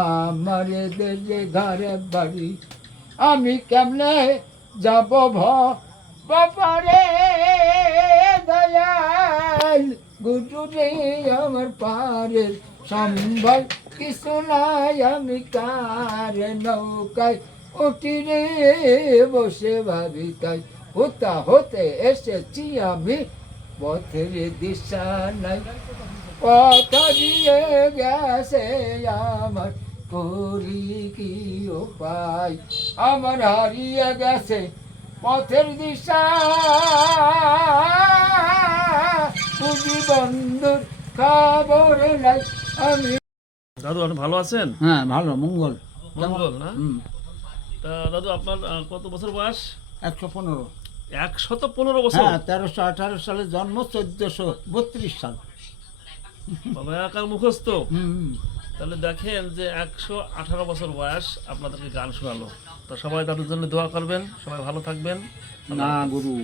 আমার দেশে ঘরে বাড়ি আমি কেমনে যাব বাবারে দয়াল গুরু রে আমার পারে সম্ভব কিছু নাই আমি কারে নৌকায় উঠি রে বসে ভাবি তাই কোথা হতে এসেছি আমি পথের দিশা নাই পথ দিয়ে গেছে আমার করি কি উপায় আমার হারিয়ে গেছে পথের দিশা পুঁজি বন্ধুর খবর নাই আমি। দাদু আপনি ভালো আছেন? হ্যাঁ ভালো মঙ্গল মঙ্গল না? তা দাদু আপনার কত বছর বয়স? 115। 115 বছর? হ্যাঁ 1318 সালে জন্ম, 1432 সাল। বাবা একার মুখস্থ। তাহলে দেখেন যে 118 বছর বয়স আপনাদেরকে গান শোনালো। তো সবাই তাদের জন্য দোয়া করবেন, সবাই ভালো থাকবেন। না গুরু।